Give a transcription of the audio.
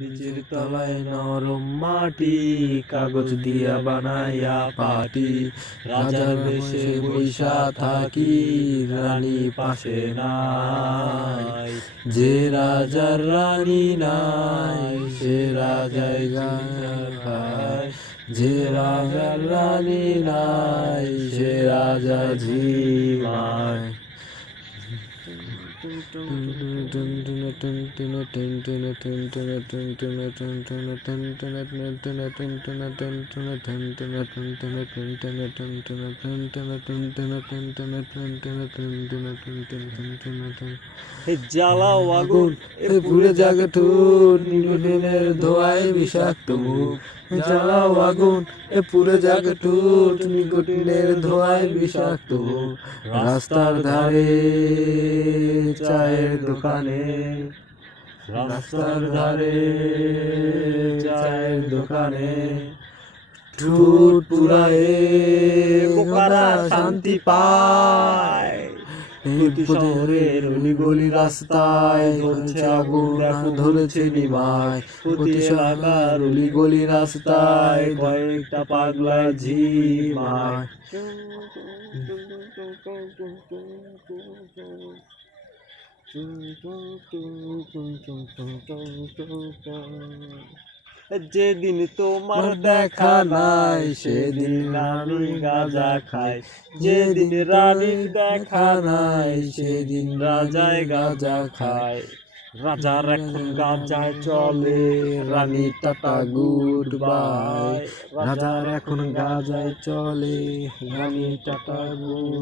বীজের তলায় নরম মাটি, কাগজ দিয়া বানাইয়া পাটি। রাজার দেশে বৈশা থাকি, রানী পাশে নাই। যে রাজার রানী নাই, সে রাজায় খায়। যে রাজার রানী নাই, সে রাজা ঝিমায়। জ্বালাও আগুন, পুড়ে জাগে ঠোঁট, নিকোটিনের ধোঁয়ায় বিষাক্ত মুখ। জ্বালাও আগুন, পুড়ে জাগে ঠোঁট, নিকোটিনের ধোঁয়ায় বিষাক্ত মুখ। রাস্তার ধারে চায়ের দোকানে, রাস্তার ধারে চায়ের দোকানে, ঠোঁট পুড়ায়ে বোকারা শান্তি পায়। প্রতি শহরের অলিগলি রাস্তায় ধরছে আগুন, এখন ধরেছে নিমায়। প্রতি এলাকার অলিগলি রাস্তায় কয়েকটা পাগলা ঝিমায়। যেদিন তোমার দেখা নাই, সেদিন রানী গাঁজা খায়। যেদিন রানীর দেখা নাই, সেদিন রাজায় গাঁজা খায়। রাজার এখন গাঁজায় চলে, রানী টাটা গুড বাই। রাজার এখন গাঁজায় চলে, রানী টাটা গুড।